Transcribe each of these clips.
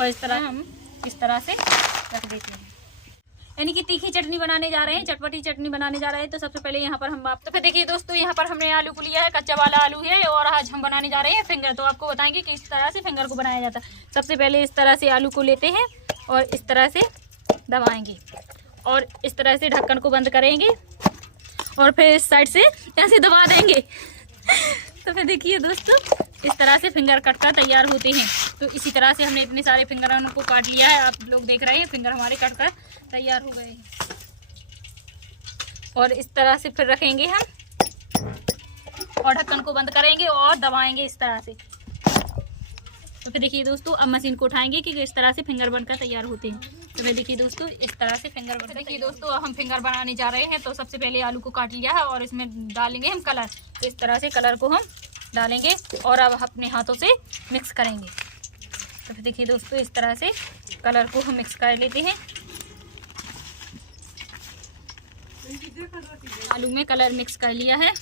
और इस तरह हम इस तरह से रख देते हैं। यानी कि तीखी चटनी बनाने जा रहे हैं, चटपटी चटनी बनाने जा रहे हैं। तो सबसे पहले यहाँ पर हम तो फिर देखिए दोस्तों, यहाँ पर हमने आलू को लिया है, कच्चा वाला आलू है। और आज हम बनाने जा रहे हैं फिंगर। तो आपको बताएंगे कि इस तरह से फिंगर को बनाया जाता है। सबसे पहले इस तरह से आलू को लेते हैं और इस तरह से दबाएंगे और इस तरह से ढक्कन को बंद करेंगे और फिर इस साइड से ऐसे दबा देंगे। तो फिर देखिए दोस्तों, इस तरह से फिंगर कट कर तैयार होते हैं। तो इसी तरह से हमने इतने सारे फिंगर को काट लिया है। आप लोग देख रहे हैं फिंगर हमारे कट कर तैयार हो गए हैं। और इस तरह से फिर रखेंगे हम और ढक्कन को बंद करेंगे और दबाएंगे इस तरह से। तो फिर देखिए दोस्तों, अब मशीन को उठाएंगे कि इस तरह से फिंगर बनकर तैयार होते हैं। तो फिर देखिए दोस्तों, इस तरह से फिंगर बनकर देखिए दोस्तों, अब हम फिंगर बनाने जा रहे हैं। तो सबसे पहले आलू को काट लिया है और इसमें डालेंगे हम कलर। तो इस तरह से कलर को हम डालेंगे और अब अपने हाथों से मिक्स करेंगे। तो फिर देखिए दोस्तों, इस तरह से कलर को हम मिक्स कर लेते हैं। आलू में कलर मिक्स कर लिया है,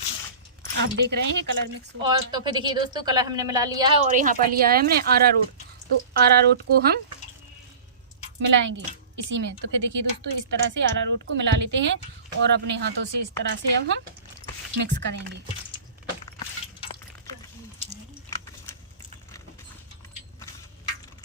आप देख रहे हैं कलर मिक्स। और तो फिर देखिए दोस्तों, कलर हमने मिला लिया है और यहाँ पर लिया है हमने अरारोट। तो अरारोट को हम मिलाएंगे इसी में। तो फिर देखिए दोस्तों, इस तरह से अरारोट को मिला लेते हैं और अपने हाथों से इस तरह से अब हम मिक्स करेंगे।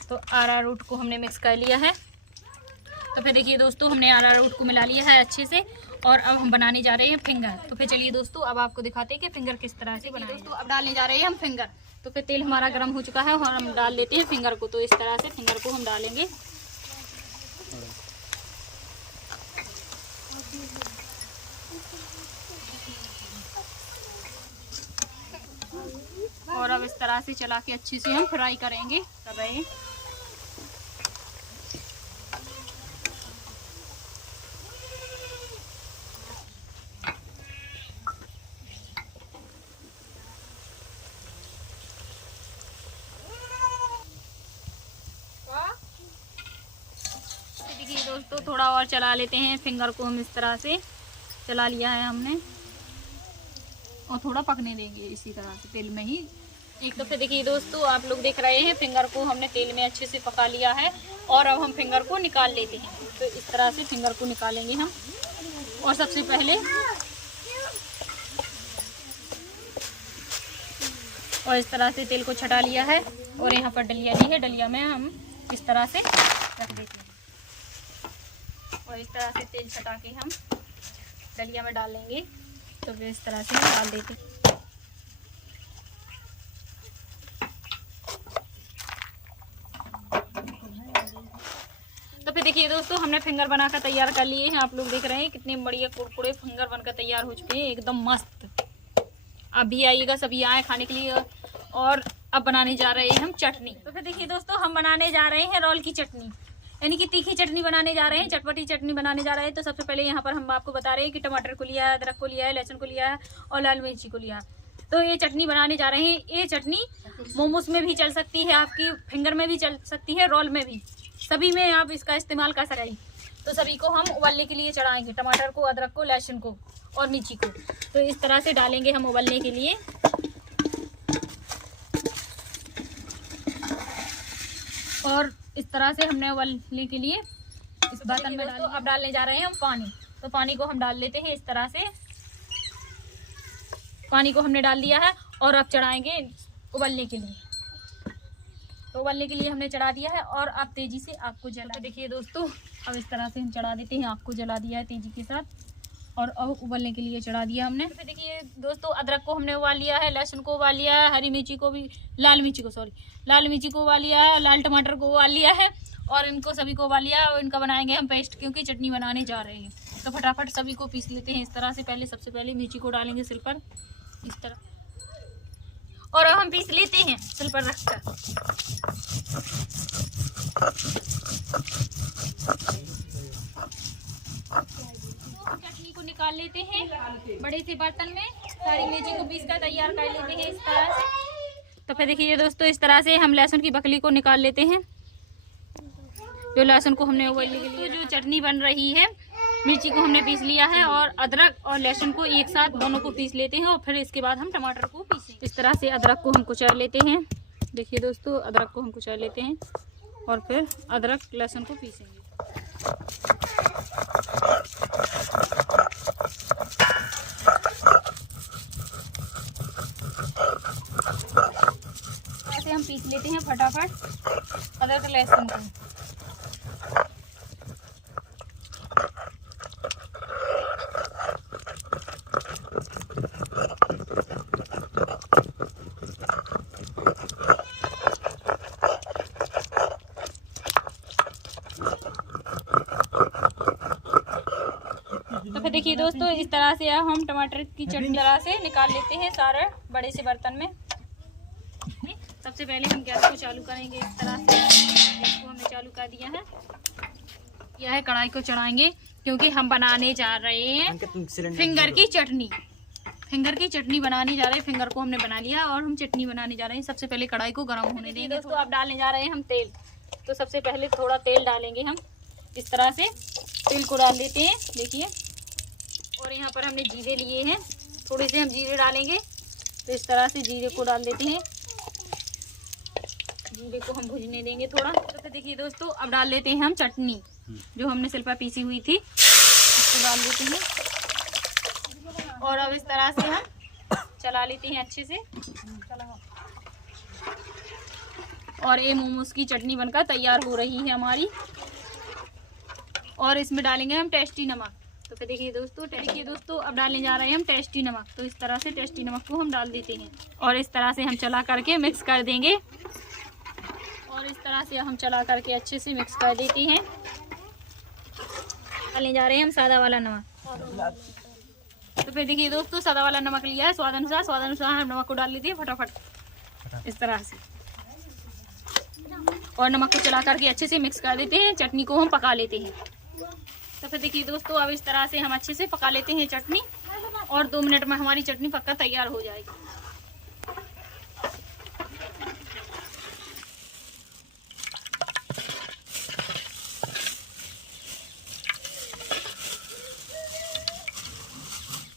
तो अरारोट को हमने मिक्स कर लिया है। तो फिर देखिए दोस्तों, हमने अरारोट को मिला लिया है अच्छे से और अब हम बनाने जा रहे हैं फिंगर। तो फिर चलिए दोस्तों, अब आपको दिखाते हैं कि फिंगर किस तरह से बनाएं। दोस्तों, अब डालने जा रहे हैं हम फिंगर। तो फिर तेल हमारा गर्म हो चुका है और हम डाल लेते हैं फिंगर को। तो इस तरह से फिंगर को हम डालेंगे और अब इस तरह से चला के अच्छे से हम फ्राई करेंगे कर रहे हैं। देखिए दोस्तों, थोड़ा और चला लेते हैं फिंगर को। हम इस तरह से चला लिया है हमने और थोड़ा पकने देंगे इसी तरह से तेल में ही एक। तो फिर देखिए दोस्तों, आप लोग देख रहे हैं फिंगर को हमने तेल में अच्छे से पका लिया है और अब हम फिंगर को निकाल लेते हैं। तो इस तरह से फिंगर को निकालेंगे हम। और सबसे पहले और इस तरह से तेल को छटा लिया है और यहाँ पर डलिया ली है, डलिया में हम इस तरह से रख देते हैं और इस तरह से तेल छटा के हम डलिया में डालेंगे। तो फिर इस तरह से डाल देते हैं। तो फिर देखिए दोस्तों, हमने फिंगर बनाकर तैयार कर लिए हैं। आप लोग देख रहे हैं कितने बढ़िया कुरकुरे फिंगर बनकर तैयार हो चुके हैं, एकदम मस्त। अब भी आइएगा, सभी आए खाने के लिए। और अब बनाने जा रहे हैं हम चटनी। तो फिर देखिए दोस्तों, हम बनाने जा रहे हैं रोल की चटनी, यानी कि तीखी चटनी बनाने जा रहे हैं, चटपटी चटनी बनाने जा रहे हैं। तो सबसे पहले यहाँ पर हम आपको बता रहे हैं कि टमाटर को लिया है, अदरक को लिया है, लहसुन को लिया है और लाल मिर्ची को लिया है। तो ये चटनी बनाने जा रहे हैं। ये चटनी मोमोज में भी चल सकती है, आपकी फिंगर में भी चल सकती है, रोल में भी, सभी में आप इसका इस्तेमाल कर सकते हैं। तो सभी को हम उबालने के लिए चढ़ाएंगे, टमाटर को, अदरक को, लहसुन को और मिर्ची को। तो इस तरह से डालेंगे हम उबालने के लिए। और इस तरह से हमने उबालने के लिए इस बर्तन में डाल। अब डालने जा रहे हैं हम पानी। तो पानी को हम डाल लेते हैं इस तरह से। पानी को हमने डाल दिया है और अब चढ़ाएंगे उबालने के लिए। तो उबालने के लिए हमने चढ़ा दिया है और अब तेजी से आग को जला। देखिए दोस्तों, अब इस तरह से हम चढ़ा देते हैं, आग को जला दिया है तेजी के साथ और अब उबालने के लिए चढ़ा दिया हमने। तो देखिए दोस्तों, अदरक को हमने उबाल लिया है, लहसुन को उबाल लिया है, हरी मिर्ची को भी, लाल मिर्ची को उबाल लिया है, लाल टमाटर को उबाल लिया है और इनको सभी को उबाल लिया है। और इनका बनाएंगे हम पेस्ट, क्योंकि चटनी बनाने जा रहे हैं। तो फटाफट सभी को पीस लेते हैं इस तरह से। पहले सबसे पहले मिर्ची को डालेंगे सिल पर इस तरह और अब हम पीस लेते हैं सिल पर रखकर। चटनी को निकाल लेते हैं बड़े से बर्तन में। सारी मिर्ची को पीस कर तैयार कर लेते हैं इस तरह से। तो फिर देखिए दोस्तों, इस तरह से हम लहसुन की बकली को निकाल लेते हैं। जो लहसुन को हमने उबालने के लिए, जो चटनी बन रही है, मिर्ची को हमने पीस लिया है और अदरक और लहसुन को एक साथ दोनों को पीस लेते हैं और फिर इसके बाद हम टमाटर को पीसेंगे। इस तरह से अदरक को हम कुचल लेते हैं। देखिए दोस्तों, अदरक को हम कुचल लेते हैं और फिर अदरक लहसुन को पीसेंगे। ऐसे हम पीस लेते हैं फटाफट अदरक लहसुन को। तो फिर देखिए दोस्तों, इस तरह से हम टमाटर की चटनी तरह से निकाल लेते हैं सारे बड़े से बर्तन में। सबसे पहले हम गैस को चालू करेंगे। इस तरह से गैस को हमने चालू कर दिया है। यह है कढ़ाई को चढ़ाएंगे क्योंकि हम बनाने जा रहे हैं फिंगर की चटनी। फिंगर की चटनी बनाने जा रहे हैं। फिंगर को हमने बना लिया और हम चटनी बनाने जा रहे हैं। सबसे पहले कढ़ाई को गर्म होने देंगे दोस्तों। अब डालने जा रहे हैं हम तेल। तो सबसे पहले थोड़ा तेल डालेंगे हम। इस तरह से तेल को डाल देते हैं, देखिए। और यहाँ पर हमने जीरे लिए हैं, थोड़े से हम जीरे डालेंगे। तो इस तरह से जीरे को डाल देते हैं। जीरे को हम भूनने देंगे थोड़ा। तो फिर देखिए दोस्तों, अब डाल लेते हैं हम चटनी जो हमने सिल्पा पीसी हुई थी, इसको डाल देते हैं। और अब इस तरह से हम चला लेते हैं अच्छे से। और ये मोमोज की चटनी बनकर तैयार हो रही है हमारी। और इसमें डालेंगे हम टेस्टी नमक। तो फिर देखिए दोस्तों, अब डालने जा रहे हैं हम टेस्टी नमक। तो इस तरह से टेस्टी नमक को हम डाल देते हैं और इस तरह से हम चला करके मिक्स कर देंगे। और इस तरह से हम चला करके अच्छे से मिक्स कर देते हैं। डालने जा रहे हैं हम सादा वाला नमक। तो फिर देखिए दोस्तों, सादा वाला नमक लिया है स्वाद अनुसार हम नमक को डाल लेते हैं फटाफट इस तरह से। और नमक को चला करके अच्छे से मिक्स कर देते हैं। चटनी को हम पका लेते हैं। तो फिर देखिए दोस्तों, अब इस तरह से हम अच्छे से पका लेते हैं चटनी और 2 मिनट में हमारी चटनी पक्का तैयार हो जाएगी।